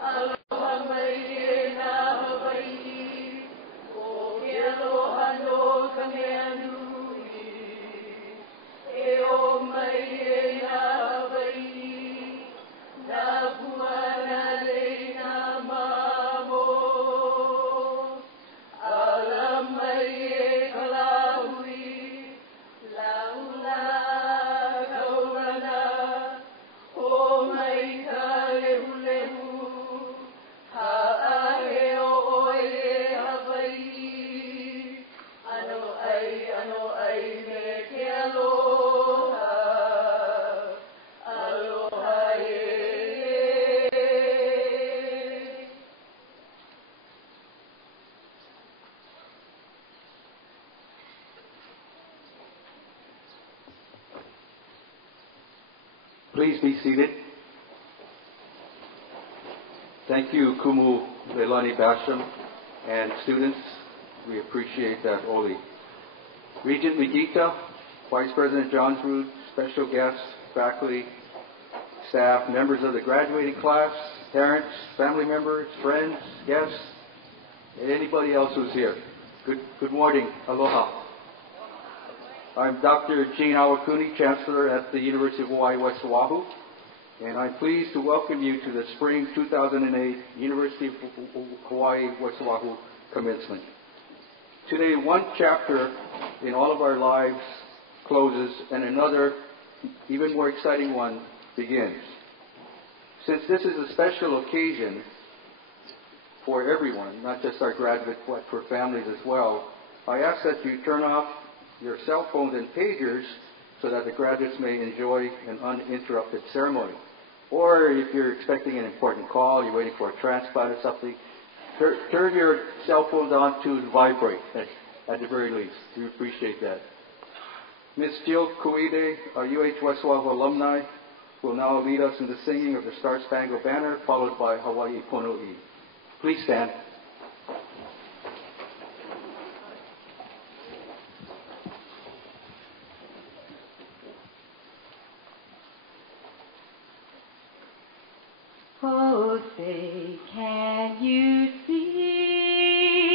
Aloha mai e nā Hawaii, o ke aloha no ka mea nui. E o mai e nā Hawaii, nā puana lei nā mamo. Ala mai e ka lahui, laula kaulana, o mai ka lehu. Ha'ahe o oi e Hawaii, ano ai me ke aloha, aloha e. Please be seated. Thank you, Kumu Leilani Basham and students. We appreciate that, Oli. Regent Medita, Vice President Johnsrud, special guests, faculty, staff, members of the graduating class, parents, family members, friends, guests, and anybody else who's here. Good morning. Aloha. I'm Dr. Gene Awakuni, Chancellor at the University of Hawaii, West Oahu, and I'm pleased to welcome you to the Spring 2008 University of Hawaii, West Oahu Commencement. Today, one chapter in all of our lives closes and another, even more exciting one, begins. Since this is a special occasion for everyone, not just our graduates, but for families as well, I ask that you turn off your cell phones and pagers so that the graduates may enjoy an uninterrupted ceremony. Or if you're expecting an important call, you're waiting for a transplant or something, turn your cell phones on to vibrate at the very least. We appreciate that. Ms. Jill Koide, our UH West Oahu alumni, will now lead us in the singing of the Star Spangled Banner, followed by Hawaii Pono'i. Please stand. Oh, say, can you see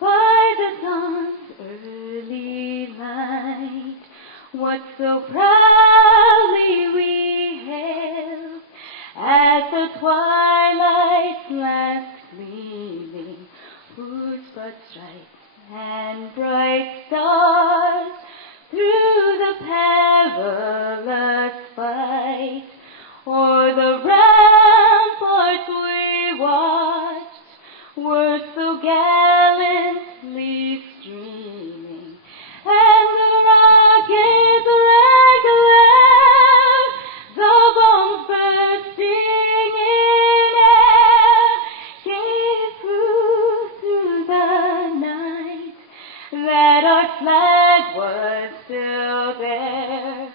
by the dawn's early light what so proudly we hailed as the twilight's last gleaming, whose broad stripes and bright stars through the perilous fight o'er the ramparts we watched were so gallantly streaming, and the rocket's red glare, the bombs bursting in air, gave proof through the night that our flag was still there.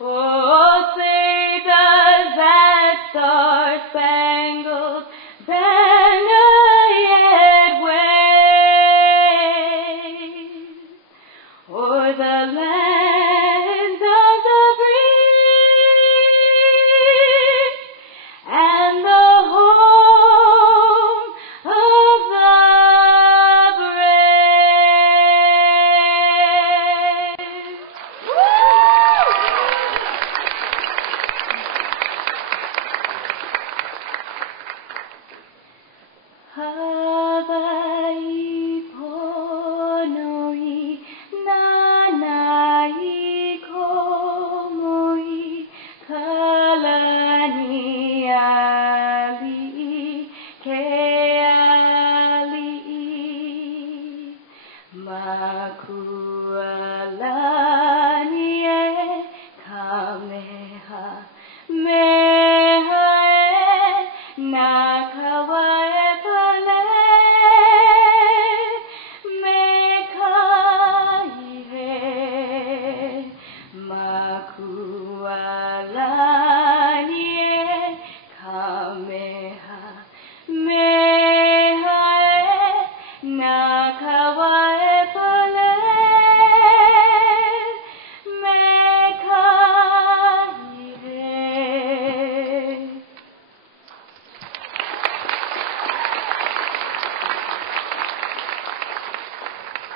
Oh, say does that star-spangled banner yet wave o'er the lands of the free and the home of the brave?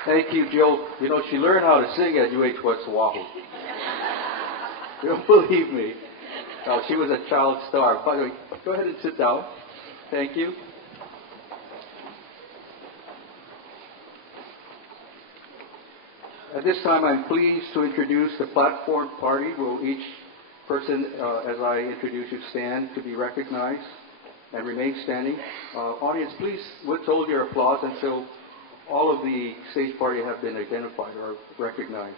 Thank you, Jill. You know, she learned how to sing at UH West Oahu. You don't believe me. No, she was a child star. By the way, go ahead and sit down. Thank you. At this time, I'm pleased to introduce the platform party. Will each person, as I introduce you, stand to be recognized and remain standing. Audience, please withhold your applause until all of the stage party have been identified or recognized.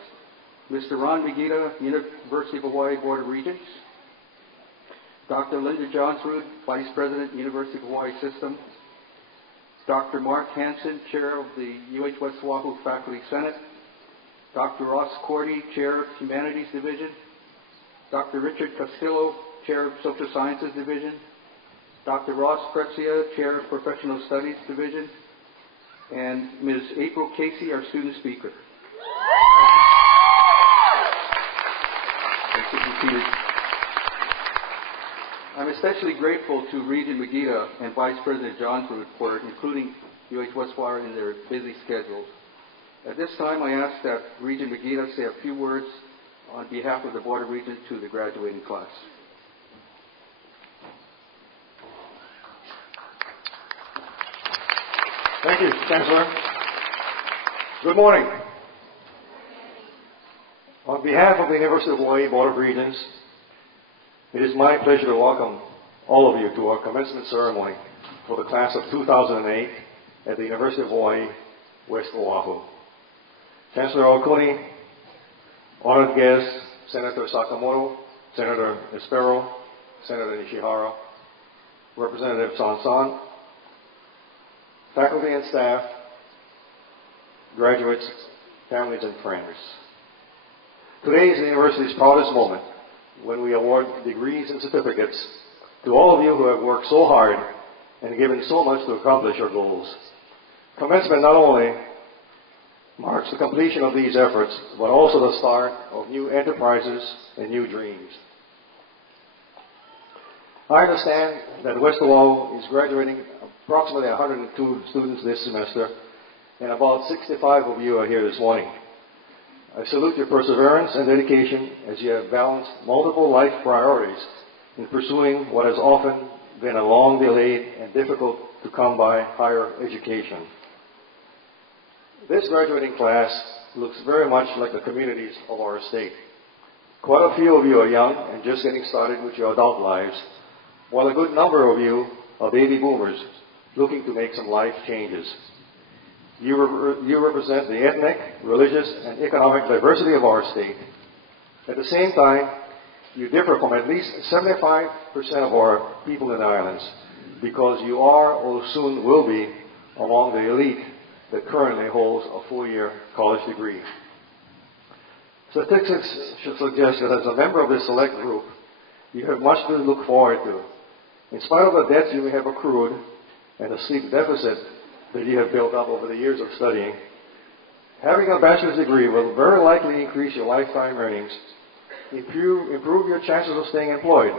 Mr. Ron Megita, University of Hawaii Board of Regents. Dr. Linda Johnsrud, Vice President, University of Hawaii System. Dr. Mark Hansen, Chair of the UH West Oahu Faculty Senate. Dr. Ross Cordy, Chair of Humanities Division. Dr. Richard Castillo, Chair of Social Sciences Division. Dr. Ross Prezia, Chair of Professional Studies Division. And Ms. April Casey, our student speaker. I'm especially grateful to Regent Megita and Vice President Johnsrud for including UH West Oahu in their busy schedules. At this time, I ask that Regent Megita say a few words on behalf of the Board of Regents to the graduating class. Thank you, Chancellor. Good morning. On behalf of the University of Hawaii Board of Regents, it is my pleasure to welcome all of you to our commencement ceremony for the class of 2008 at the University of Hawaii, West Oahu. Chancellor Okuni, honored guests, Senator Sakamoto, Senator Espero, Senator Nishihara, Representative Sansan, faculty and staff, graduates, families, and friends. Today is the university's proudest moment when we award degrees and certificates to all of you who have worked so hard and given so much to accomplish your goals. Commencement not only marks the completion of these efforts, but also the start of new enterprises and new dreams. I understand that West Oahu is graduating approximately 102 students this semester, and about 65 of you are here this morning. I salute your perseverance and dedication as you have balanced multiple life priorities in pursuing what has often been a long delayed and difficult to come by higher education. This graduating class looks very much like the communities of our state. Quite a few of you are young and just getting started with your adult lives, while a good number of you are baby boomers looking to make some life changes. You represent the ethnic, religious, and economic diversity of our state. At the same time, you differ from at least 75% of our people in the islands because you are, or soon will be, among the elite that currently holds a full-year college degree. Statistics should suggest that as a member of this select group, you have much to look forward to. In spite of the debts you may have accrued and the sleep deficit that you have built up over the years of studying, having a bachelor's degree will very likely increase your lifetime earnings, improve your chances of staying employed,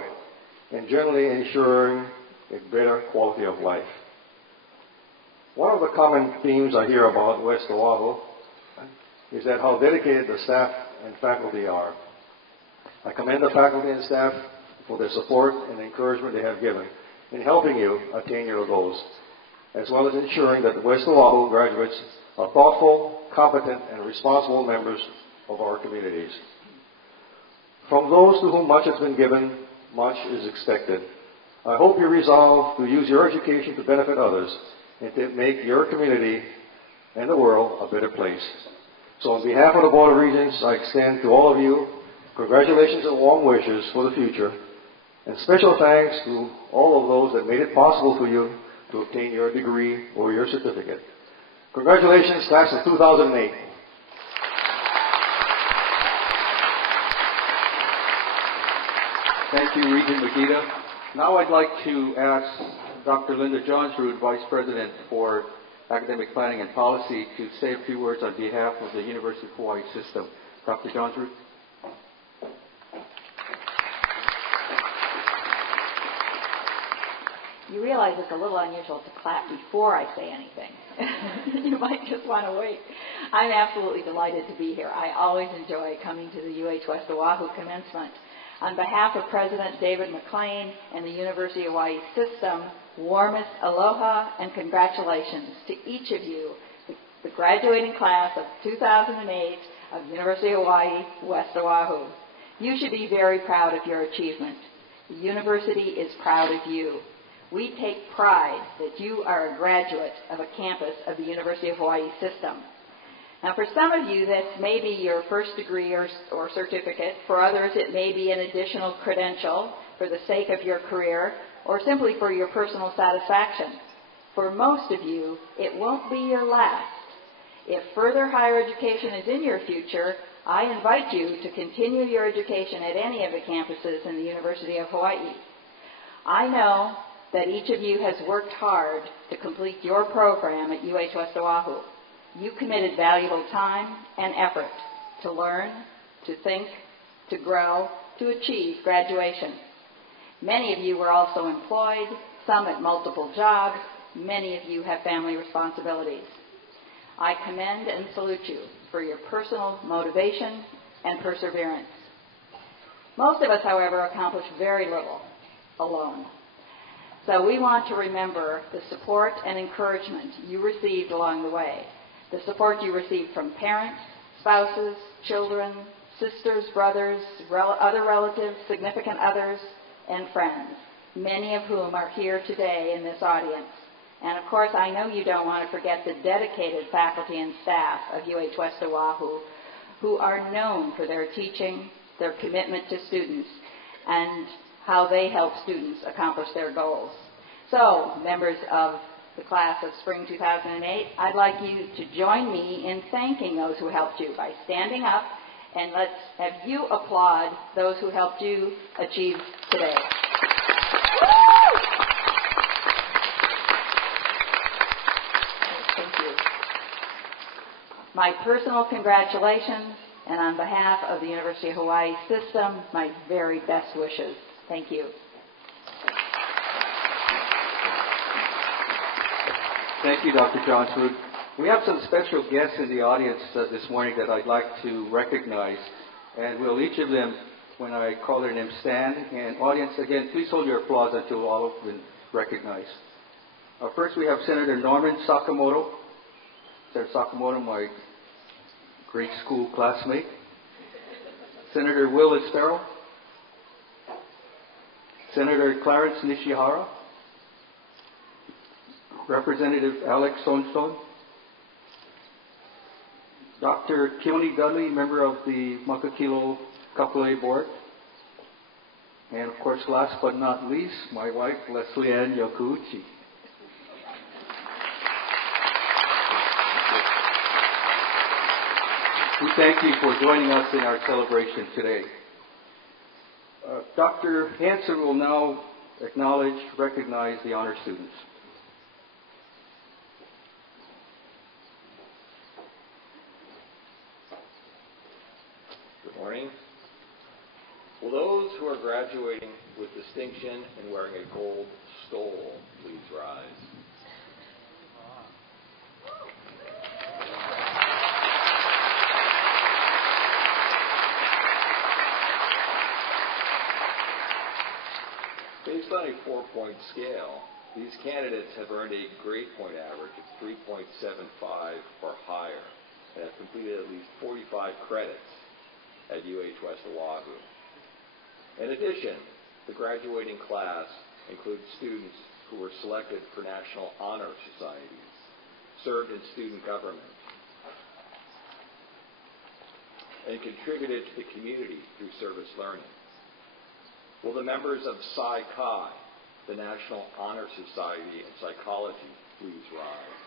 and generally ensuring a better quality of life. One of the common themes I hear about West Oahu is that how dedicated the staff and faculty are. I commend the faculty and staff for their support and encouragement they have given in helping you attain your goals, as well as ensuring that the West Oahu graduates are thoughtful, competent, and responsible members of our communities. From those to whom much has been given, much is expected. I hope you resolve to use your education to benefit others and to make your community and the world a better place. So on behalf of the Board of Regents, I extend to all of you congratulations and warm wishes for the future, and special thanks to all of those that made it possible for you to obtain your degree or your certificate. Congratulations, class of 2008. Thank you, Regent Megita. Now I'd like to ask Dr. Linda Johnsrud, Vice President for Academic Planning and Policy, to say a few words on behalf of the University of Hawaii system. Dr. Johnsrud. You realize it's a little unusual to clap before I say anything. You might just want to wait. I'm absolutely delighted to be here. I always enjoy coming to the UH West Oahu Commencement. On behalf of President David McLean and the University of Hawaii system, warmest aloha and congratulations to each of you, the graduating class of 2008 of University of Hawaii West Oahu. You should be very proud of your achievement. The university is proud of you. We take pride that you are a graduate of a campus of the University of Hawaii system. Now, for some of you, this may be your first degree or certificate. For others, it may be an additional credential for the sake of your career or simply for your personal satisfaction. For most of you, it won't be your last. If further higher education is in your future, I invite you to continue your education at any of the campuses in the University of Hawaii. I know that each of you has worked hard to complete your program at UH West Oahu. You committed valuable time and effort to learn, to think, to grow, to achieve graduation. Many of you were also employed, some at multiple jobs. Many of you have family responsibilities. I commend and salute you for your personal motivation and perseverance. Most of us, however, accomplish very little alone. So we want to remember the support and encouragement you received along the way. The support you received from parents, spouses, children, sisters, brothers, other relatives, significant others, and friends, many of whom are here today in this audience. And of course, I know you don't want to forget the dedicated faculty and staff of UH West Oahu, who are known for their teaching, their commitment to students, and how they help students accomplish their goals. So, members of the class of spring 2008, I'd like you to join me in thanking those who helped you by standing up, and let's have you applaud those who helped you achieve today. Thank you. My personal congratulations, and on behalf of the University of Hawaii system, my very best wishes. Thank you. Thank you, Dr. Johnsrud. We have some special guests in the audience this morning that I'd like to recognize. And will each of them, when I call their name, stand? And audience, again, please hold your applause until all of them recognize. First, we have Senator Norman Sakamoto. Senator Sakamoto, my grade school classmate. Senator Will Estero. Senator Clarence Nishihara. Representative Alex Sonstone. Dr. Keone Dudley, member of the Makakilo Kapolei Board. And of course, last but not least, my wife, Leslie Ann Yakuuchi. We thank you for joining us in our celebration today. Dr. Hansen will now recognize the honor students. Good morning. Will those who are graduating with distinction and wearing a gold stole please rise? Based on a 4-point scale, these candidates have earned a grade point average of 3.75 or higher and have completed at least 45 credits at UH West Oahu. In addition, the graduating class includes students who were selected for National Honor Societies, served in student government, and contributed to the community through service learning. Will the members of Psi Chi, the National Honor Society in Psychology, please rise?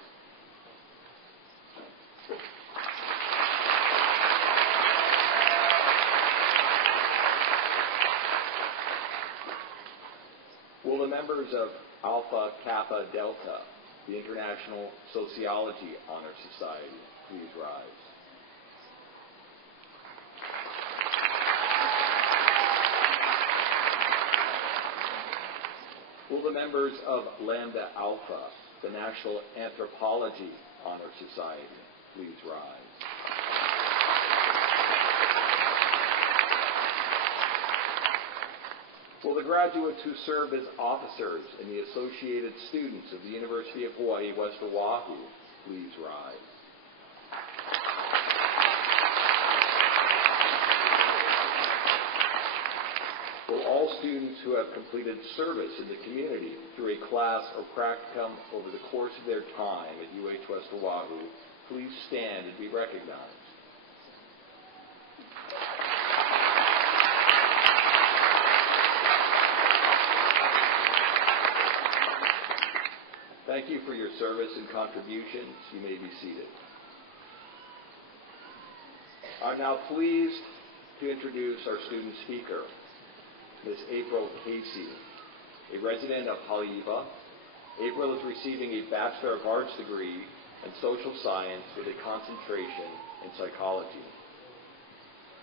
Will the members of Alpha Kappa Delta, the International Sociology Honor Society, please rise? Will the members of Lambda Alpha, the National Anthropology Honor Society, please rise? Will the graduates who served as officers and the associated students of the University of Hawaii, West Oahu, please rise? Will all students who have completed service in the community through a class or practicum over the course of their time at UH West Oahu, please stand and be recognized? Thank you for your service and contributions. You may be seated. I'm now pleased to introduce our student speaker, Ms. April Casey, a resident of Haleiwa. April is receiving a Bachelor of Arts degree in Social Science with a concentration in Psychology.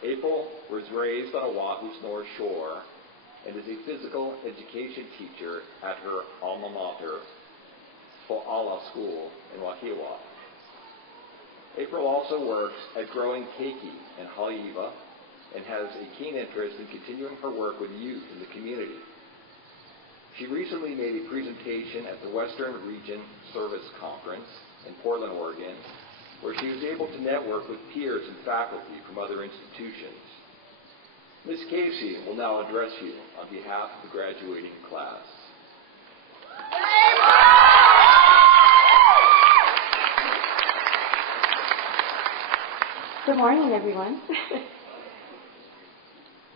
April was raised on Oahu's North Shore and is a physical education teacher at her alma mater, Fo'ala School in Wahiawa. April also works at Growing Keiki in Haleiwa and has a keen interest in continuing her work with youth in the community. She recently made a presentation at the Western Region Service Conference in Portland, Oregon, where she was able to network with peers and faculty from other institutions. Ms. Casey will now address you on behalf of the graduating class. Good morning, everyone.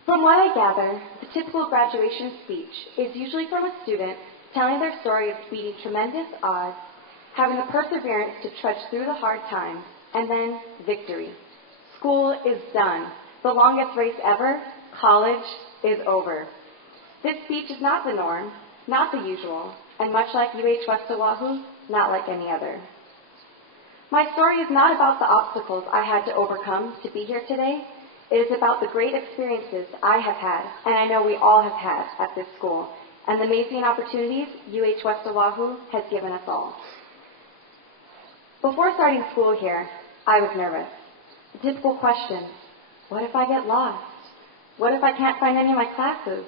From what I gather, the typical graduation speech is usually from a student telling their story of beating tremendous odds, having the perseverance to trudge through the hard times, and then victory. School is done. The longest race ever, college is over. This speech is not the norm, not the usual, and much like UH West Oahu, not like any other. My story is not about the obstacles I had to overcome to be here today. It is about the great experiences I have had, and I know we all have had at this school, and the amazing opportunities UH West Oahu has given us all. Before starting school here, I was nervous. The typical questions: what if I get lost? What if I can't find any of my classes?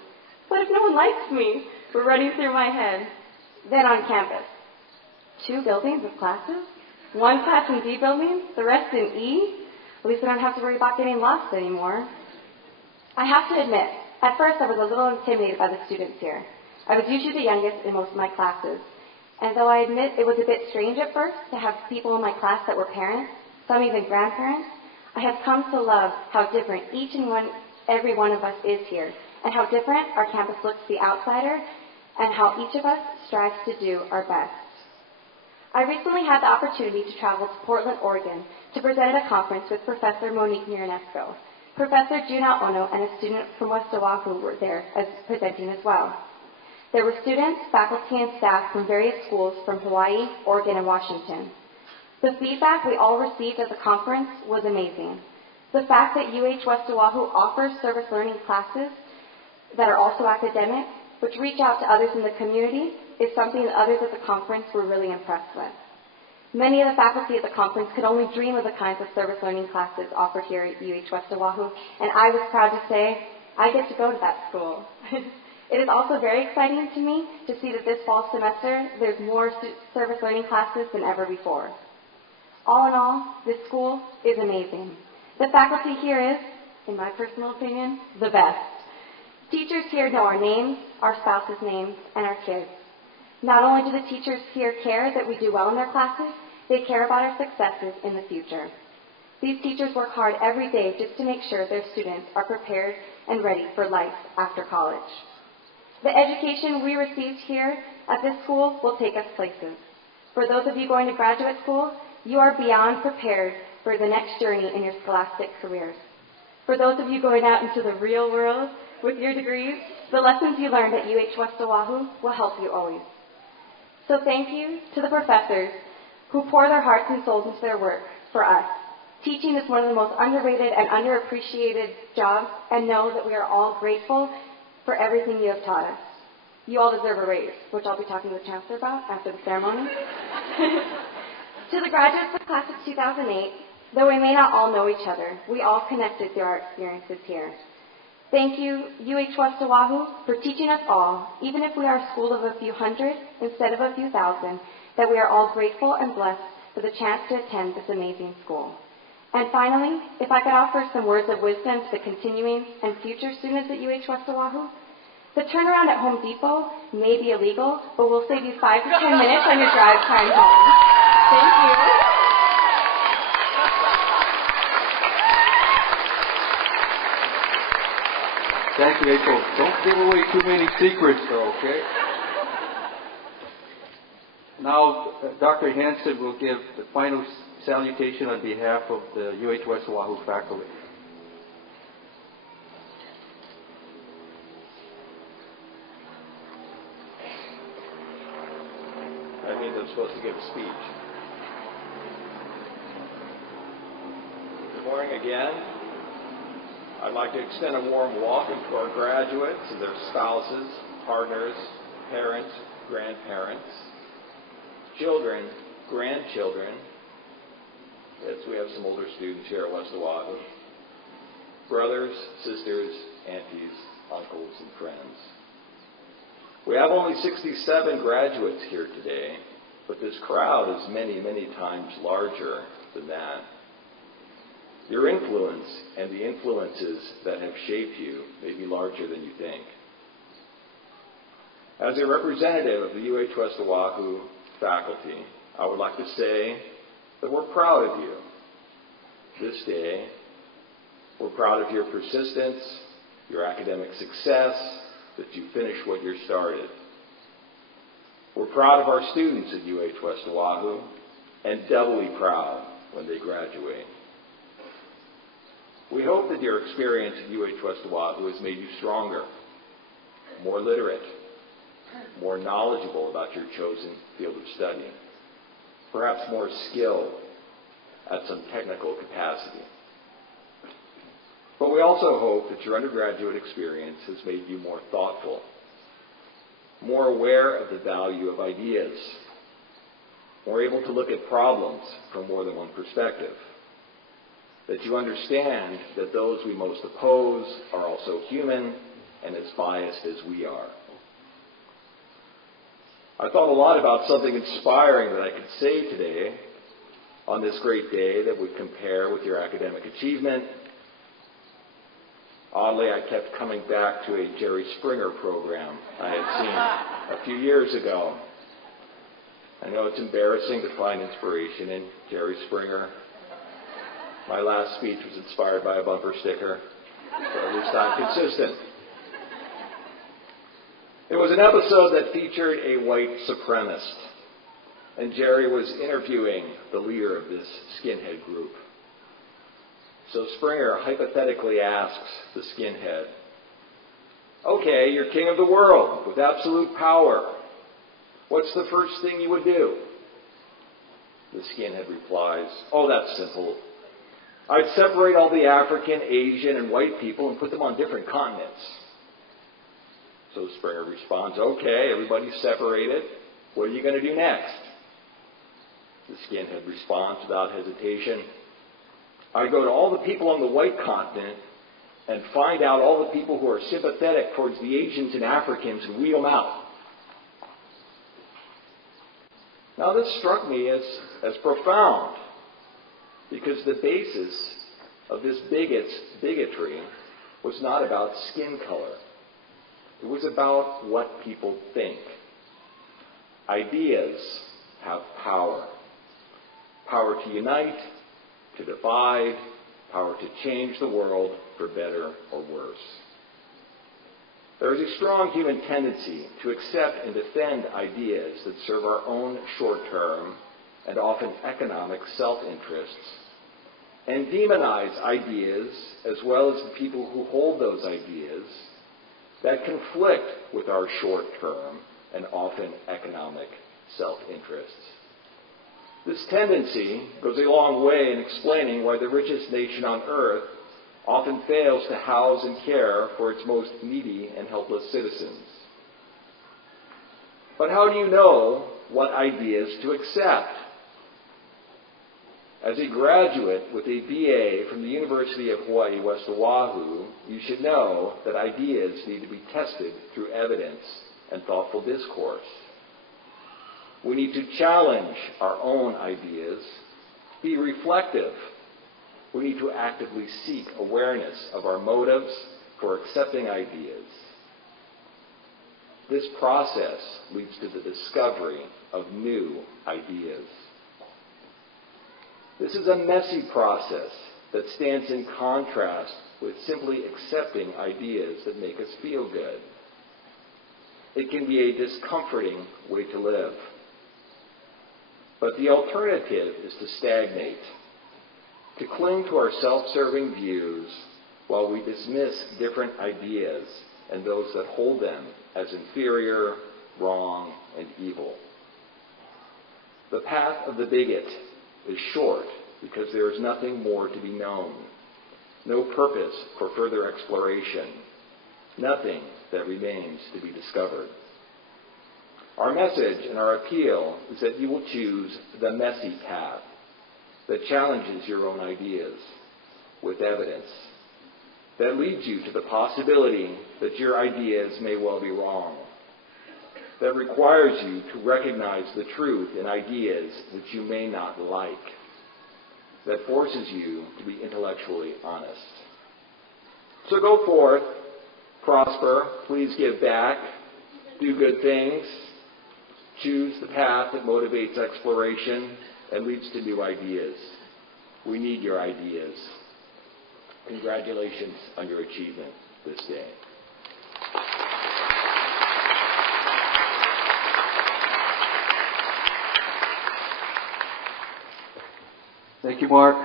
What if no one likes me? Were running through my head. Then on campus, 2 buildings of classes? 1 class in D building, the rest in E? At least I don't have to worry about getting lost anymore. I have to admit, at first I was a little intimidated by the students here. I was usually the youngest in most of my classes. And though I admit it was a bit strange at first to have people in my class that were parents, some even grandparents, I have come to love how different every one of us is here, and how different our campus looks to the outsider, and how each of us strives to do our best. I recently had the opportunity to travel to Portland, Oregon, to present at a conference with Professor Monique Miranesco. Professor Juna Ono and a student from West Oahu were there as presenting as well. There were students, faculty, and staff from various schools from Hawaii, Oregon, and Washington. The feedback we all received at the conference was amazing. The fact that UH West Oahu offers service learning classes that are also academic, which reach out to others in the community, is something that others at the conference were really impressed with. Many of the faculty at the conference could only dream of the kinds of service learning classes offered here at UH West Oahu, and I was proud to say I get to go to that school. It is also very exciting to me to see that this fall semester there's more service learning classes than ever before. All in all, this school is amazing. The faculty here is, in my personal opinion, the best. Teachers here know our names, our spouses' names, and our kids. Not only do the teachers here care that we do well in their classes, they care about our successes in the future. These teachers work hard every day just to make sure their students are prepared and ready for life after college. The education we received here at this school will take us places. For those of you going to graduate school, you are beyond prepared for the next journey in your scholastic careers. For those of you going out into the real world with your degrees, the lessons you learned at UH West Oahu will help you always. So thank you to the professors who pour their hearts and souls into their work for us. Teaching is one of the most underrated and underappreciated jobs, and know that we are all grateful for everything you have taught us. You all deserve a raise, which I'll be talking to the chancellor about after the ceremony. To the graduates of class of 2008, though we may not all know each other, we all connected through our experiences here. Thank you, UH West Oahu, for teaching us all, even if we are a school of a few hundred instead of a few thousand, that we are all grateful and blessed for the chance to attend this amazing school. And finally, if I could offer some words of wisdom to the continuing and future students at UH West Oahu, the turnaround at Home Depot may be illegal, but will save you 5 to 10 minutes on your drive time home. Thank you. Thank you, April. Don't give away too many secrets, though, okay? Now, Dr. Hansen will give the final salutation on behalf of the UH West Oahu faculty. That means I'm supposed to give a speech. Good morning again. I'd like to extend a warm welcome to our graduates and their spouses, partners, parents, grandparents, children, grandchildren. Yes, we have some older students here at West Oahu. Brothers, sisters, aunties, uncles, and friends. We have only 67 graduates here today, but this crowd is many, many times larger than that. Your influence and the influences that have shaped you may be larger than you think. As a representative of the UH West Oahu faculty, I would like to say that we're proud of you. This day, we're proud of your persistence, your academic success, that you finished what you started. We're proud of our students at UH West Oahu, and doubly proud when they graduate. We hope that your experience at UH West Oahu has made you stronger, more literate, more knowledgeable about your chosen field of study, perhaps more skilled at some technical capacity. But we also hope that your undergraduate experience has made you more thoughtful, more aware of the value of ideas, more able to look at problems from more than one perspective, that you understand that those we most oppose are also human and as biased as we are. I thought a lot about something inspiring that I could say today on this great day that would compare with your academic achievement. Oddly, I kept coming back to a Jerry Springer program I had seen a few years ago. I know it's embarrassing to find inspiration in Jerry Springer. My last speech was inspired by a bumper sticker, so at least I'm consistent. It was an episode that featured a white supremacist, and Jerry was interviewing the leader of this skinhead group. So Springer hypothetically asks the skinhead, "Okay, you're king of the world with absolute power. What's the first thing you would do?" The skinhead replies, "Oh, that's simple. I'd separate all the African, Asian, and white people and put them on different continents." So Springer responds, "Okay, everybody's separated. What are you going to do next?" The skinhead responds without hesitation, "I'd go to all the people on the white continent and find out all the people who are sympathetic towards the Asians and Africans and weed them out." Now this struck me as profound, because the basis of this bigotry was not about skin color. It was about what people think. Ideas have power. Power to unite, to divide, power to change the world for better or worse. There is a strong human tendency to accept and defend ideas that serve our own short-term and often economic self-interests, and demonize ideas as well as the people who hold those ideas that conflict with our short-term and often economic self-interests. This tendency goes a long way in explaining why the richest nation on earth often fails to house and care for its most needy and helpless citizens. But how do you know what ideas to accept? As a graduate with a BA from the University of Hawaii, West Oahu, you should know that ideas need to be tested through evidence and thoughtful discourse. We need to challenge our own ideas, be reflective. We need to actively seek awareness of our motives for accepting ideas. This process leads to the discovery of new ideas. This is a messy process that stands in contrast with simply accepting ideas that make us feel good. It can be a discomforting way to live. But the alternative is to stagnate, to cling to our self-serving views while we dismiss different ideas and those that hold them as inferior, wrong, and evil. The path of the bigot is short because there is nothing more to be known, no purpose for further exploration, nothing that remains to be discovered. Our message and our appeal is that you will choose the messy path that challenges your own ideas with evidence, that leads you to the possibility that your ideas may well be wrong, that requires you to recognize the truth in ideas which you may not like, that forces you to be intellectually honest. So go forth, prosper, please give back, do good things, choose the path that motivates exploration and leads to new ideas. We need your ideas. Congratulations on your achievement this day. Thank you, Mark.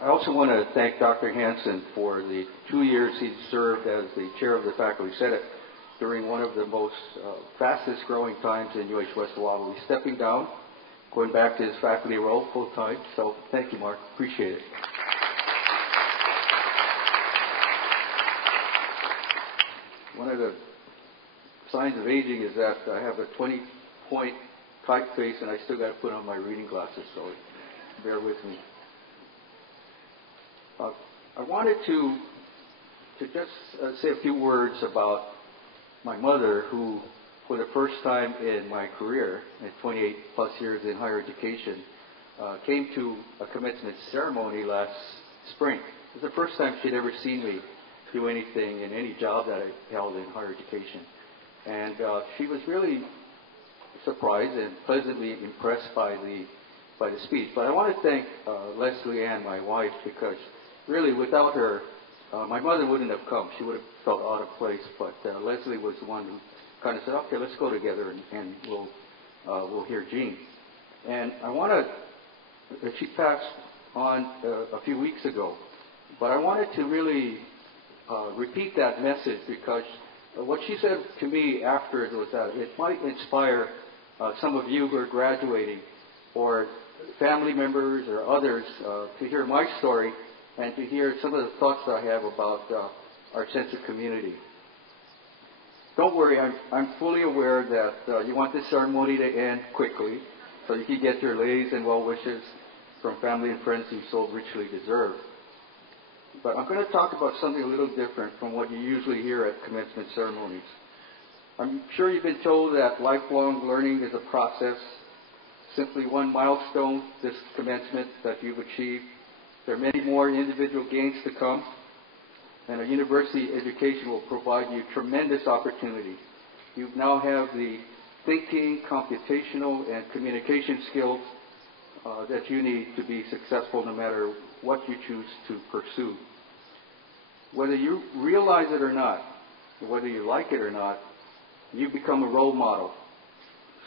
I also want to thank Dr. Hansen for the 2 years he served as the chair of the Faculty Senate during one of the most fastest growing times in UH West Oahu. He's stepping down, going back to his faculty role full time. So thank you, Mark. Appreciate it. One of the signs of aging is that I have a 20-point typeface and I still got to put on my reading glasses, so bear with me. I wanted to just say a few words about my mother, who, for the first time in my career, in 28 plus years in higher education, came to a commencement ceremony last spring. It was the first time she'd ever seen me do anything in any job that I held in higher education. And she was really surprised and pleasantly impressed by the speech. But I want to thank Leslie Ann, my wife, because really without her, my mother wouldn't have come. She would have felt out of place. But Leslie was the one who kind of said, okay, let's go together and we'll hear Jean. And I want to, she passed on a few weeks ago, but I wanted to really repeat that message, because what she said to me after it was that it might inspire some of you who are graduating, or family members or others, to hear my story and to hear some of the thoughts that I have about our sense of community. Don't worry, I'm fully aware that you want this ceremony to end quickly so you can get your ladies and well wishes from family and friends you so richly deserve. But I'm going to talk about something a little different from what you usually hear at commencement ceremonies. I'm sure you've been told that lifelong learning is a process, simply one milestone, this commencement, that you've achieved. There are many more individual gains to come, and a university education will provide you tremendous opportunity. You now have the thinking, computational, and communication skills that you need to be successful no matter what you choose to pursue. Whether you realize it or not, whether you like it or not, you become a role model,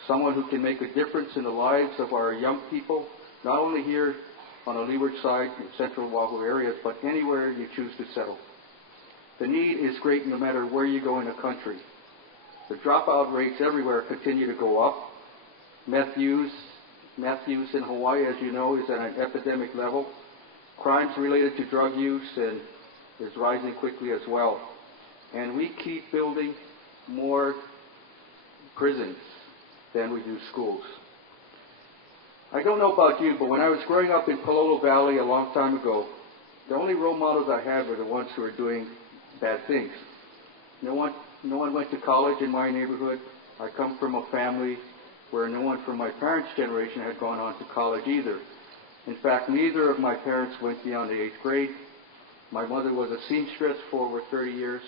someone who can make a difference in the lives of our young people, not only here on the leeward side in central Oahu areas, but anywhere you choose to settle. The need is great no matter where you go in the country. The dropout rates everywhere continue to go up. Meth use in Hawaii, as you know, is at an epidemic level. Crimes related to drug use is rising quickly as well. And we keep building more prisons. than we do schools. I don't know about you, but when I was growing up in Palolo Valley a long time ago, the only role models I had were the ones who were doing bad things. No one went to college in my neighborhood. I come from a family where no one from my parents' generation had gone on to college either. In fact, neither of my parents went beyond the 8th grade. My mother was a seamstress for over 30 years.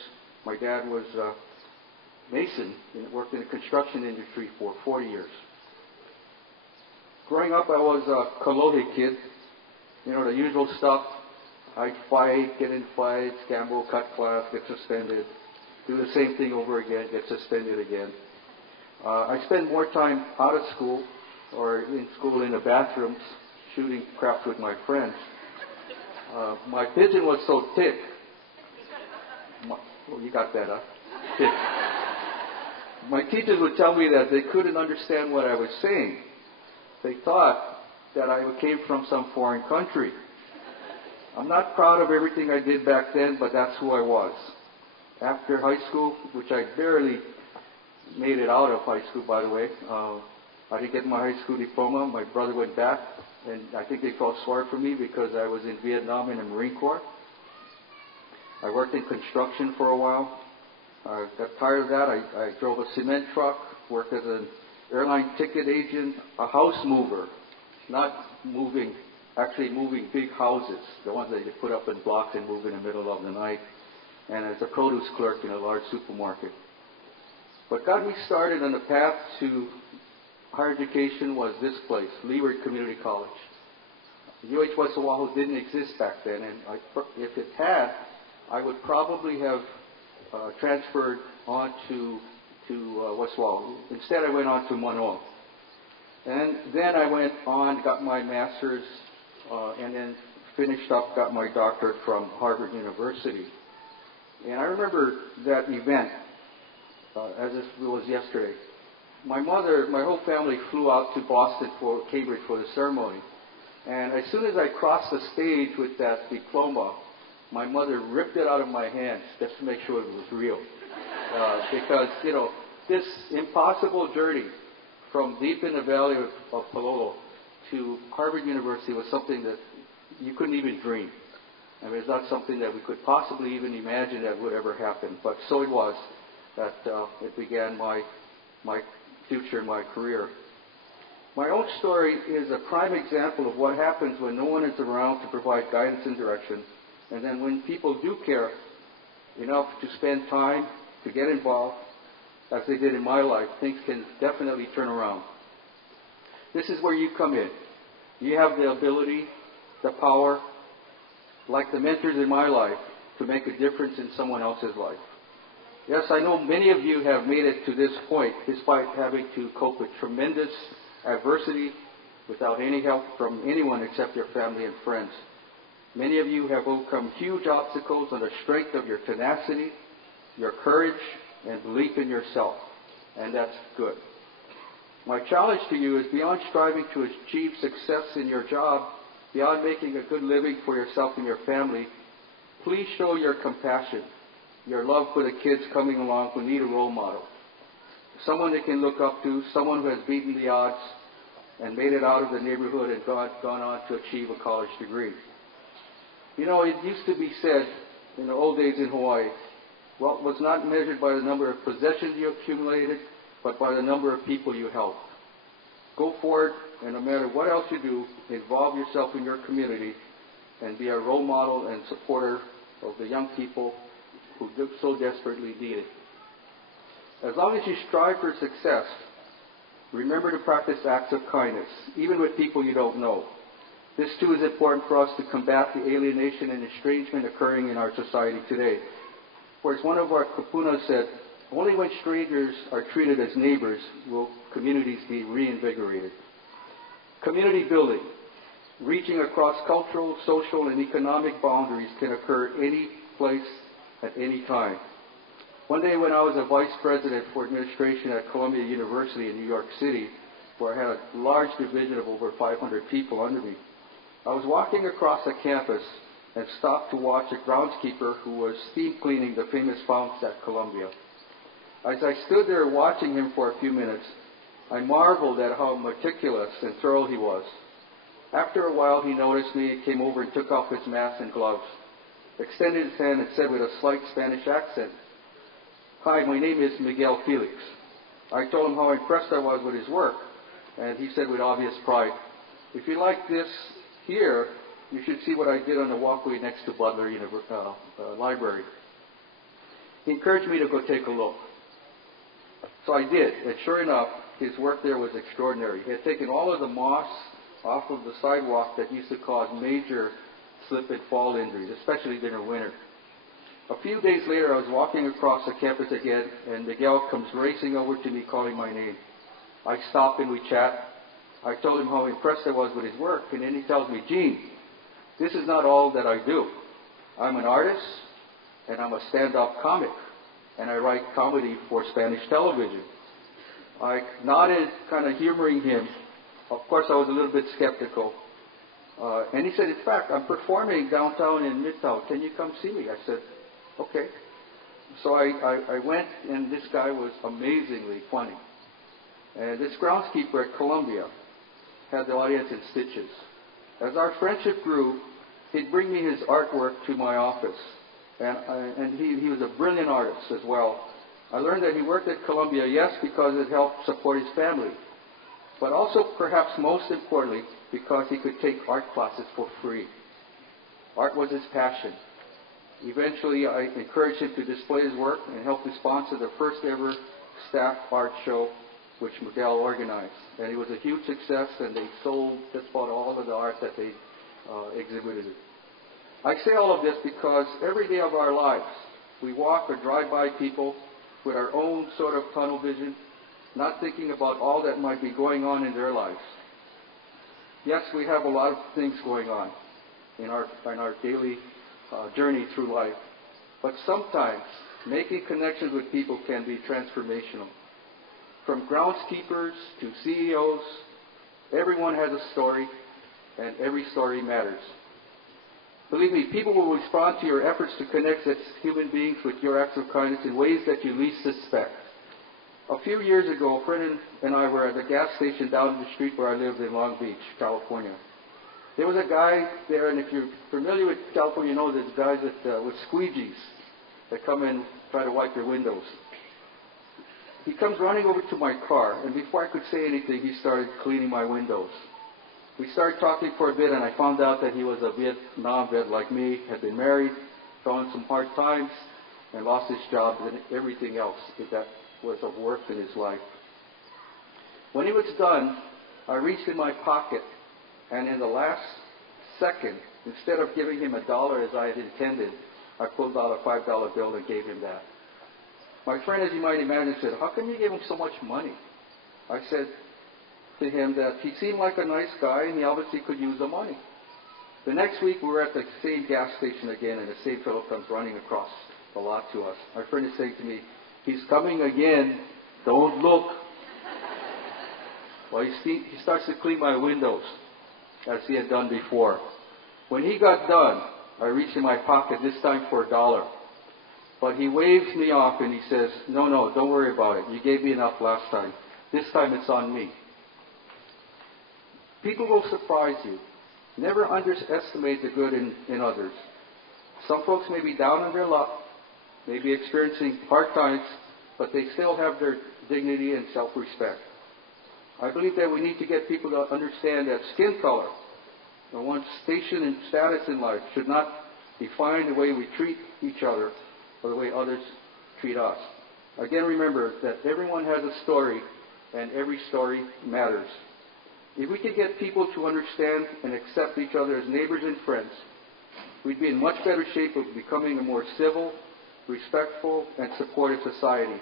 My dad was a mason and worked in the construction industry for 40 years. Growing up, I was a Kalohe kid. You know, the usual stuff. I'd fight, get in fights, gamble, cut class, get suspended. Do the same thing over again, get suspended again. I spend more time out of school or in school in the bathrooms shooting craps with my friends. My pigeon was so thick. You got that, huh? Thick. My teachers would tell me that they couldn't understand what I was saying. They thought that I came from some foreign country. I'm not proud of everything I did back then, but that's who I was. After high school, which I barely made it out of high school, by the way, I didn't get my high school diploma. My brother went back, and I think they felt sorry for me because I was in Vietnam in the Marine Corps. I worked in construction for a while. I got tired of that. I drove a cement truck, worked as an airline ticket agent, a house mover, not moving, actually moving big houses, the ones that you put up in blocks and move in the middle of the night, and as a produce clerk in a large supermarket. What got me started on the path to higher education was this place, Leeward Community College. UH West Oahu didn't exist back then, and if it had, I would probably have transferred on to West Oahu. Instead, I went on to Manoa. And then I went on, got my master's, and then finished up, got my doctorate from Harvard University. And I remember that event as if it was yesterday. My whole family flew out to Boston for Cambridge for the ceremony. And as soon as I crossed the stage with that diploma, my mother ripped it out of my hands just to make sure it was real. Because, you know, this impossible journey from deep in the valley of Palolo to Harvard University was something that you couldn't even dream. I mean, it's not something that we could possibly even imagine that would ever happen. But so it was that it began my future, my career. My own story is a prime example of what happens when no one is around to provide guidance and direction. And then when people do care enough to spend time, to get involved, as they did in my life, things can definitely turn around. This is where you come in. You have the ability, the power, like the mentors in my life, to make a difference in someone else's life. Yes, I know many of you have made it to this point despite having to cope with tremendous adversity without any help from anyone except your family and friends. Many of you have overcome huge obstacles on the strength of your tenacity, your courage, and belief in yourself. And that's good. My challenge to you is beyond striving to achieve success in your job, beyond making a good living for yourself and your family, please show your compassion, your love for the kids coming along who need a role model. Someone they can look up to, someone who has beaten the odds and made it out of the neighborhood and gone on to achieve a college degree. You know, it used to be said in the old days in Hawaii, wealth was not measured by the number of possessions you accumulated, but by the number of people you helped. Go forward, and no matter what else you do, involve yourself in your community and be a role model and supporter of the young people who so desperately need it. As long as you strive for success, remember to practice acts of kindness, even with people you don't know. This too is important for us to combat the alienation and estrangement occurring in our society today. For as one of our kapunas said, only when strangers are treated as neighbors will communities be reinvigorated. Community building, reaching across cultural, social, and economic boundaries, can occur any place at any time. One day when I was a vice president for administration at Columbia University in New York City, where I had a large division of over 500 people under me, I was walking across the campus and stopped to watch a groundskeeper who was steam cleaning the famous fountains at Columbia. As I stood there watching him for a few minutes, I marveled at how meticulous and thorough he was. After a while, he noticed me and came over and took off his mask and gloves, extended his hand and said with a slight Spanish accent, "Hi, my name is Miguel Felix." I told him how impressed I was with his work, and he said with obvious pride, "If you like this here, you should see what I did on the walkway next to Butler Library." He encouraged me to go take a look. So I did, and sure enough, his work there was extraordinary. He had taken all of the moss off of the sidewalk that used to cause major slip and fall injuries, especially during winter. A few days later, I was walking across the campus again, and Miguel comes racing over to me calling my name. I stop and we chat. I told him how impressed I was with his work, and then he tells me, "Gene, this is not all that I do. I'm an artist, and I'm a stand-up comic, and I write comedy for Spanish television." I nodded, kind of humoring him. Of course, I was a little bit skeptical. And he said, "In fact, I'm performing downtown in Midtown. Can you come see me?" I said, "Okay." So I went, and this guy was amazingly funny. And this groundskeeper at Columbia had the audience in stitches. As our friendship grew, he'd bring me his artwork to my office. And he was a brilliant artist as well. I learned that he worked at Columbia, yes, because it helped support his family, but also, perhaps most importantly, because he could take art classes for free. Art was his passion. Eventually, I encouraged him to display his work and helped to sponsor the first ever staff art show, which Miguel organized. And it was a huge success, and they sold just about all of the art that they exhibited. I say all of this because every day of our lives, we walk or drive by people with our own sort of tunnel vision, not thinking about all that might be going on in their lives. Yes, we have a lot of things going on in our daily journey through life, but sometimes making connections with people can be transformational. From groundskeepers to CEOs, everyone has a story, and every story matters. Believe me, people will respond to your efforts to connect as human beings with your acts of kindness in ways that you least suspect. A few years ago, a friend and I were at the gas station down the street where I lived in Long Beach, California. There was a guy there, and if you're familiar with California, you know there's guys with squeegees that come and try to wipe your windows. He comes running over to my car, and before I could say anything, he started cleaning my windows. We started talking for a bit, and I found out that he was a Vietnam vet like me, had been married, fell in some hard times, and lost his job and everything else that was of worth in his life. When he was done, I reached in my pocket, and in the last second, instead of giving him $1 as I had intended, I pulled out a $5 bill and gave him that. My friend, as you might imagine, said, "How come you gave him so much money?" I said to him that he seemed like a nice guy, and he obviously could use the money. The next week, we were at the same gas station again, and the same fellow comes running across the lot to us. My friend is saying to me, "He's coming again. Don't look." Well, he starts to clean my windows, as he had done before. When he got done, I reached in my pocket, this time for $1. But he waves me off, and he says, No, don't worry about it. You gave me enough last time. This time it's on me." People will surprise you. Never underestimate the good in others. Some folks may be down on their luck, may be experiencing hard times, but they still have their dignity and self-respect. I believe that we need to get people to understand that skin color, or one's station and status in life, should not define the way we treat each other or the way others treat us. Again, remember that everyone has a story, and every story matters. If we could get people to understand and accept each other as neighbors and friends, we'd be in much better shape of becoming a more civil, respectful, and supportive society.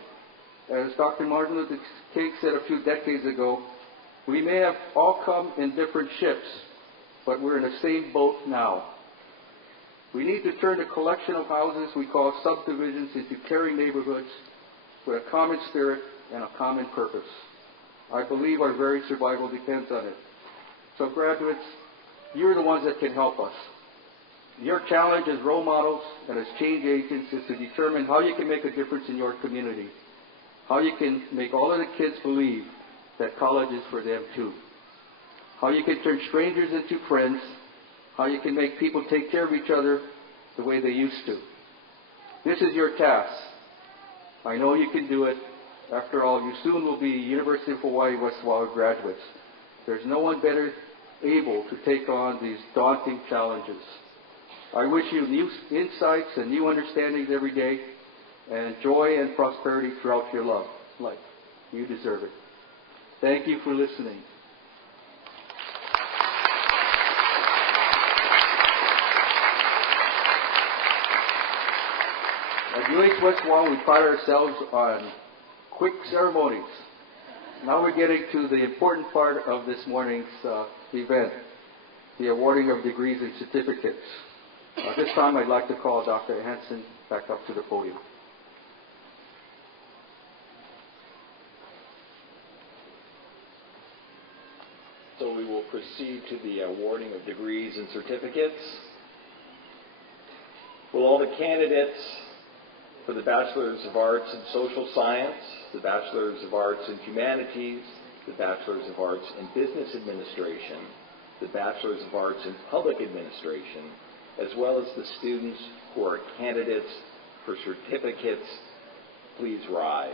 As Dr. Martin Luther King said a few decades ago, we may have all come in different ships, but we're in the same boat now. We need to turn the collection of houses we call subdivisions into caring neighborhoods with a common spirit and a common purpose. I believe our very survival depends on it. So graduates, you're the ones that can help us. Your challenge as role models and as change agents is to determine how you can make a difference in your community, how you can make all of the kids believe that college is for them too. How you can turn strangers into friends. How you can make people take care of each other the way they used to. This is your task. I know you can do it. After all, you soon will be University of Hawaii West Oahu graduates. There's no one better able to take on these daunting challenges. I wish you new insights and new understandings every day, and joy and prosperity throughout your life. You deserve it. Thank you for listening. At UH West Oahu, we pride ourselves on quick ceremonies. Now we're getting to the important part of this morning's event, the awarding of degrees and certificates. This time I'd like to call Dr. Hansen back up to the podium. So we will proceed to the awarding of degrees and certificates. Will all the candidates for the Bachelors of Arts in Social Science, the Bachelors of Arts in Humanities, the Bachelors of Arts in Business Administration, the Bachelors of Arts in Public Administration, as well as the students who are candidates for certificates, please rise.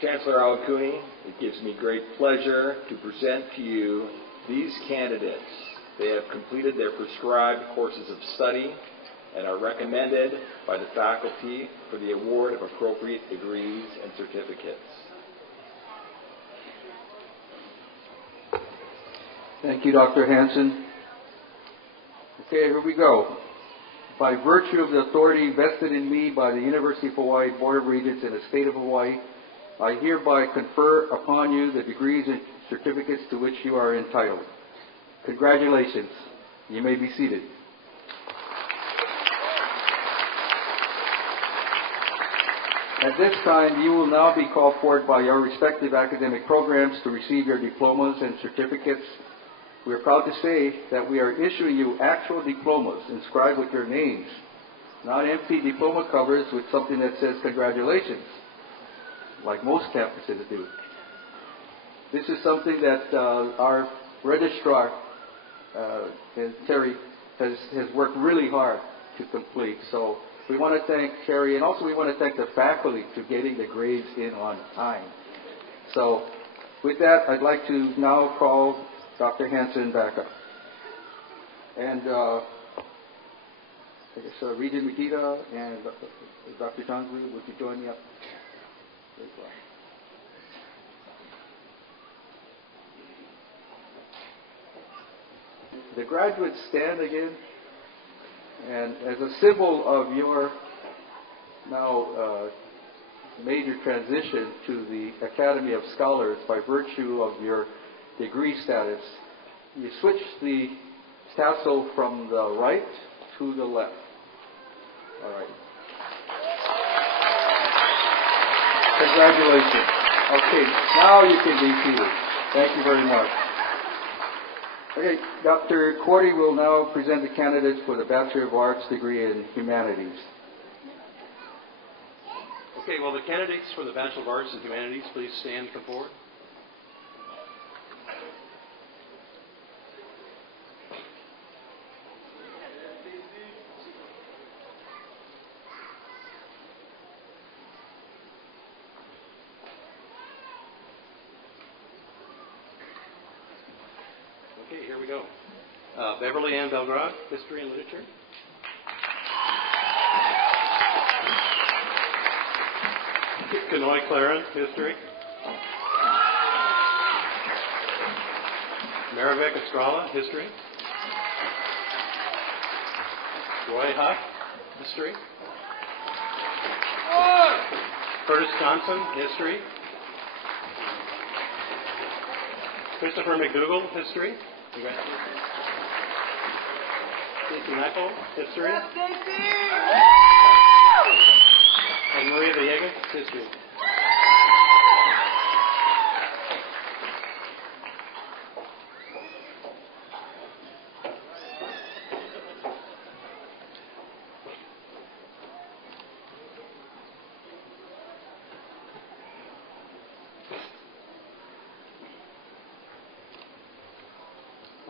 Chancellor Awakuni, it gives me great pleasure to present to you these candidates. They have completed their prescribed courses of study and are recommended by the faculty for the award of appropriate degrees and certificates. Thank you, Dr. Hansen. Okay, here we go. By virtue of the authority vested in me by the University of Hawaii Board of Regents in the state of Hawaii, I hereby confer upon you the degrees and certificates to which you are entitled. Congratulations. You may be seated. At this time, you will now be called forward by your respective academic programs to receive your diplomas and certificates. We are proud to say that we are issuing you actual diplomas inscribed with your names, not empty diploma covers with something that says congratulations, like most campuses do. This is something that our registrar, Terry, has worked really hard to complete. So we want to thank Terry, and also we want to thank the faculty for getting the grades in on time. So with that, I'd like to now call Dr. Hansen back up. And I guess Regent Makita and Dr. Johnswood, would you join me up? The graduates stand again, and as a symbol of your now major transition to the Academy of Scholars by virtue of your degree status, you switch the tassel from the right to the left. All right. Congratulations. Okay, now you can be seated. Thank you very much. Okay, Dr. Cordy will now present the candidates for the Bachelor of Arts degree in Humanities. Okay, well, the candidates for the Bachelor of Arts in Humanities, please stand and come forward. Okay, here we go. Beverly Ann Belgrade, History and Literature. Kanoy Clarence, History. Maravik Estrella, History. Roy Huff, History. Curtis Johnson, History. Christopher McDougall, History. Congratulations. Stacey Michael, History. And Maria Villegas, History.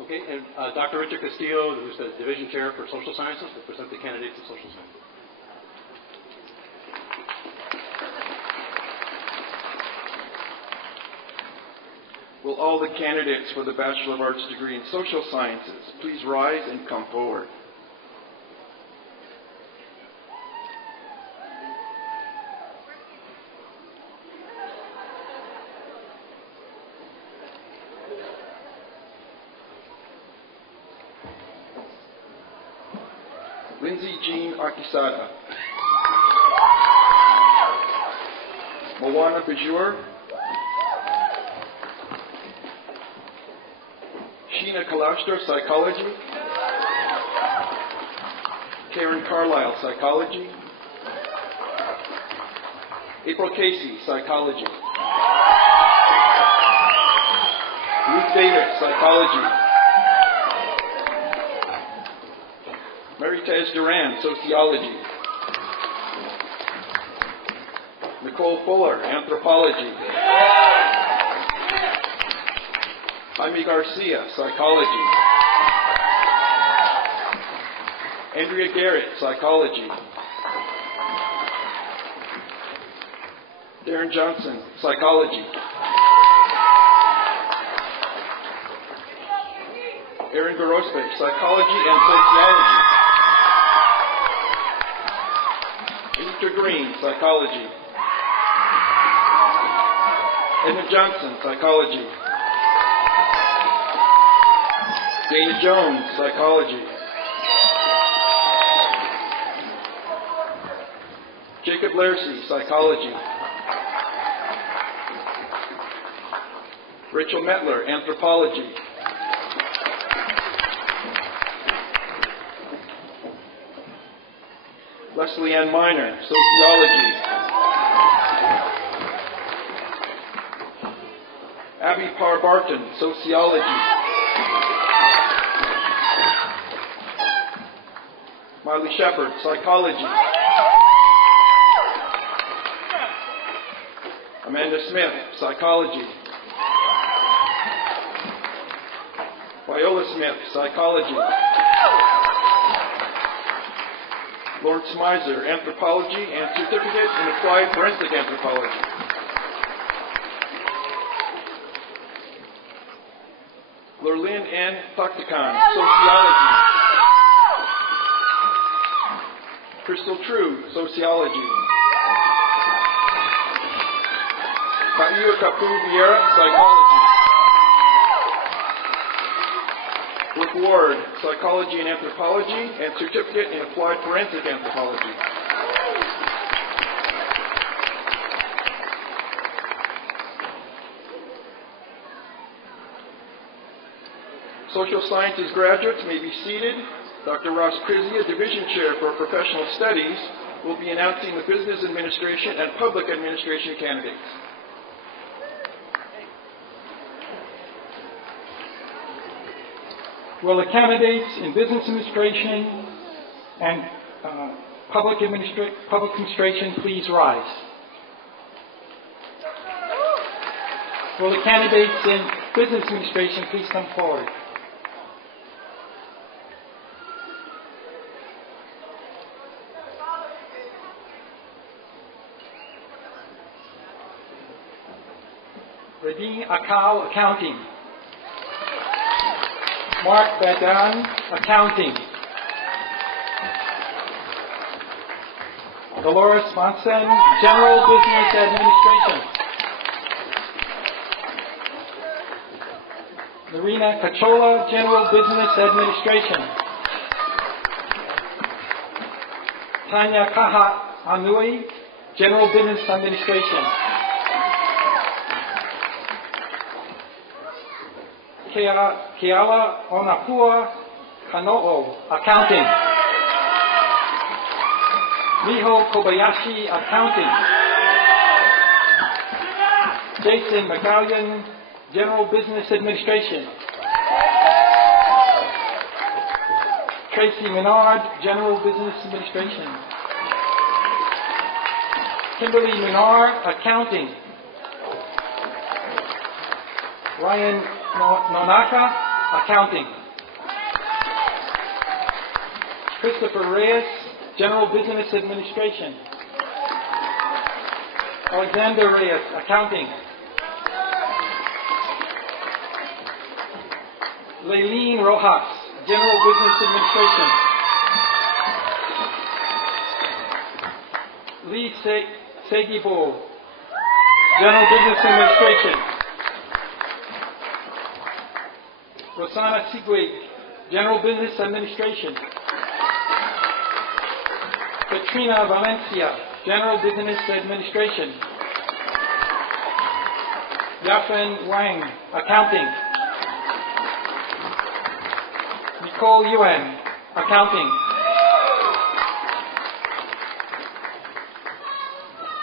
Okay, and Dr. Richard Castillo, who's the Division Chair for Social Sciences, will present the candidates of Social Sciences. Will all the candidates for the Bachelor of Arts degree in Social Sciences please rise and come forward? Lindsay Jean Akisada. Moana Bajur. Sheena Kalashtar, Psychology. Karen Carlisle, Psychology. April Casey, Psychology. Ruth Davis, Psychology. Mary Tez Duran, Sociology. Nicole Fuller, Anthropology. Jaime Garcia, Psychology. Andrea Garrett, Psychology. Darren Johnson, Psychology. Aaron Gorospe, Psychology and Sociology. Anita Green, Psychology. Edna Johnson, Psychology. Dana Jones, Psychology. Jacob Larsey, Psychology. Rachel Metler, Anthropology. Leslie Ann Miner, Sociology. Abby Parr Barton, Sociology. Miley Shepard, Psychology. Amanda Smith, Psychology. Viola Smith, Psychology. Lawrence Miser, Anthropology and Certificate in Applied Forensic Anthropology. Lorlyn N. Paktakan, Sociology. Crystal True, Sociology. Kaiua Kapu Vieira, Psychology. Brooke Ward, Psychology and Anthropology and Certificate in Applied Forensic Anthropology. Social Sciences graduates may be seated. Dr. Ross Krizia, Division Chair for Professional Studies, will be announcing the Business Administration and Public Administration candidates. Will the candidates in Business Administration and Public Administration please rise? Will the candidates in Business Administration please come forward? Radine Akal, Accounting. Mark Badan, Accounting. Dolores Monson, General Business Administration. Marina Cachola, General Business Administration. Tanya Kahat Anui, General Business Administration. Kiala Onapua Kano'o, Accounting. Miho Kobayashi, Accounting. Jason McGallion, General Business Administration. Tracy Menard, General Business Administration. Kimberly Menard, Accounting. Ryan Nonaka, Accounting. Christopher Reyes, General Business Administration. Alexander Reyes, Accounting. Leilene Rojas, General Business Administration. Lee Segibo, General Business Administration. Rosana Sigwig, General Business Administration. Katrina Valencia, General Business Administration. Yafen Wang, Accounting. Nicole Yuan, Accounting.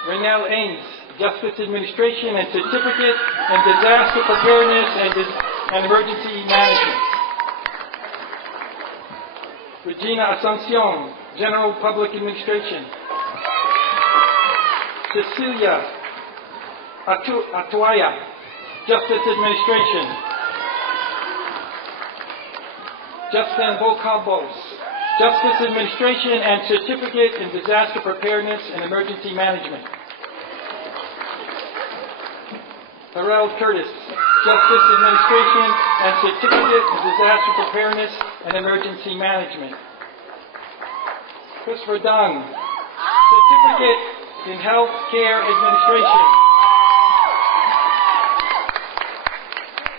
Renelle Ames, Justice Administration and Certificate in Disaster Preparedness and Emergency Management. Regina Asuncion, General Public Administration. Cecilia Atuaya, Justice Administration. Justin Bocabos, Justice Administration and Certificate in Disaster Preparedness and Emergency Management. Harold Curtis, Justice Administration and Certificate in Disaster Preparedness and Emergency Management. Christopher Dung, Certificate in Health Care Administration.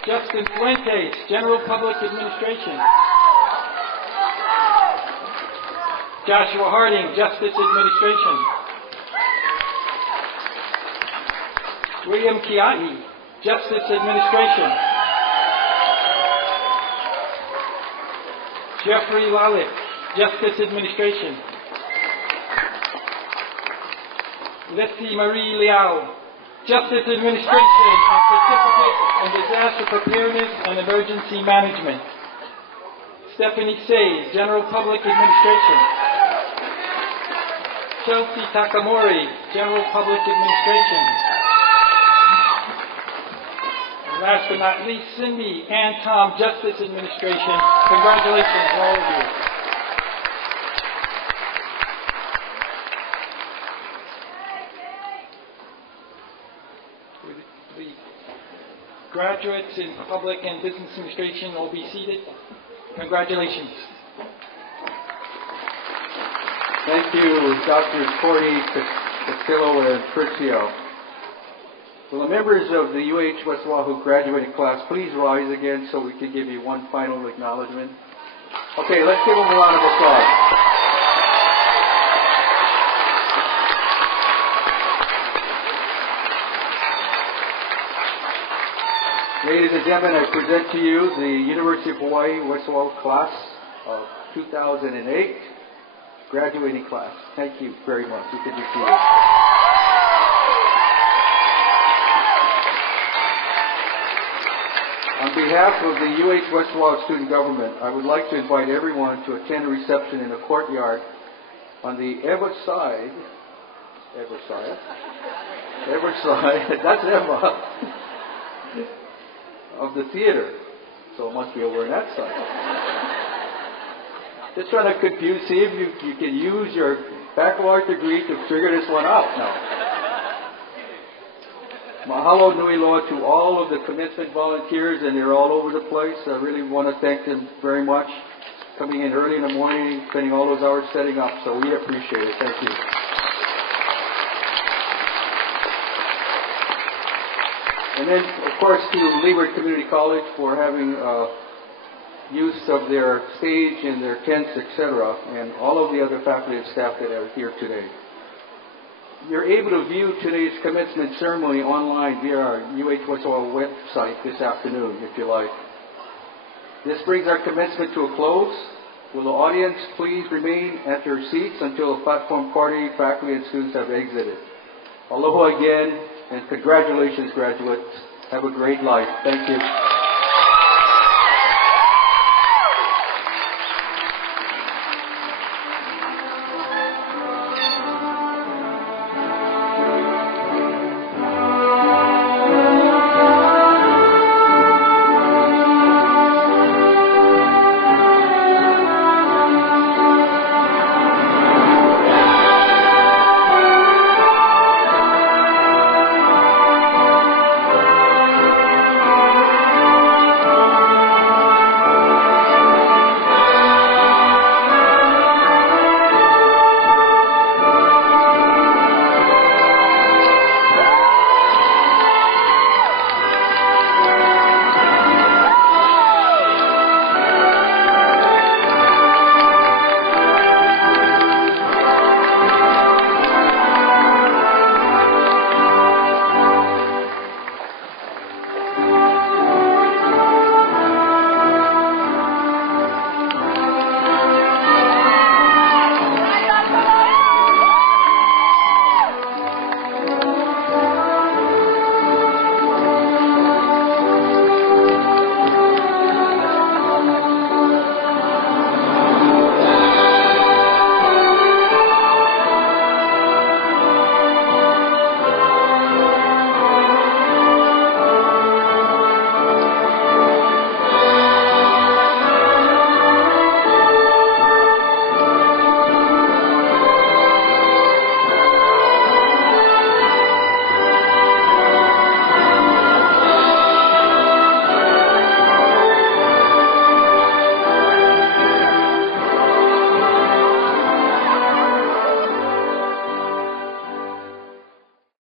Justin Fuentes, General Public Administration. Joshua Harding, Justice Administration. William Kiahi, Justice Administration. Jeffrey Lalit, Justice Administration. Letty Marie Liao, Justice Administration and Certificate in Disaster Preparedness and Emergency Management. Stephanie Say, General Public Administration. Chelsea Takamori, General Public Administration. And last but not least, Cindy and Tom, Justice Administration. Congratulations to all of you. The graduates in Public and Business Administration will be seated. Congratulations. Thank you, Drs. Cordy, Castillo, and Fritzio. Will the members of the UH West Oahu graduating class please rise again so we can give you one final acknowledgement? Okay, let's give them a round of applause. Ladies and gentlemen, I present to you the University of Hawaii West Oahu class of 2008. Graduating class. Thank you very much. You can be seated. On behalf of the UH West Oahu student government, I would like to invite everyone to attend a reception in the courtyard on the Ever side, that's Emma, of the theater. So it must be over on that side. Just trying to confuse, see if you can use your baccalaureate degree to figure this one out now. Mahalo nui loa to all of the commencement volunteers, and they're all over the place. I really want to thank them very much. Coming in early in the morning, spending all those hours setting up, so we appreciate it. Thank you. And then, of course, to Leeward Community College for having use of their stage and their tents, etc., and all of the other faculty and staff that are here today. You're able to view today's commencement ceremony online via our UH West Oahu website this afternoon, if you like. This brings our commencement to a close. Will the audience please remain at their seats until the platform party, faculty, and students have exited. Aloha again, and congratulations, graduates. Have a great life. Thank you.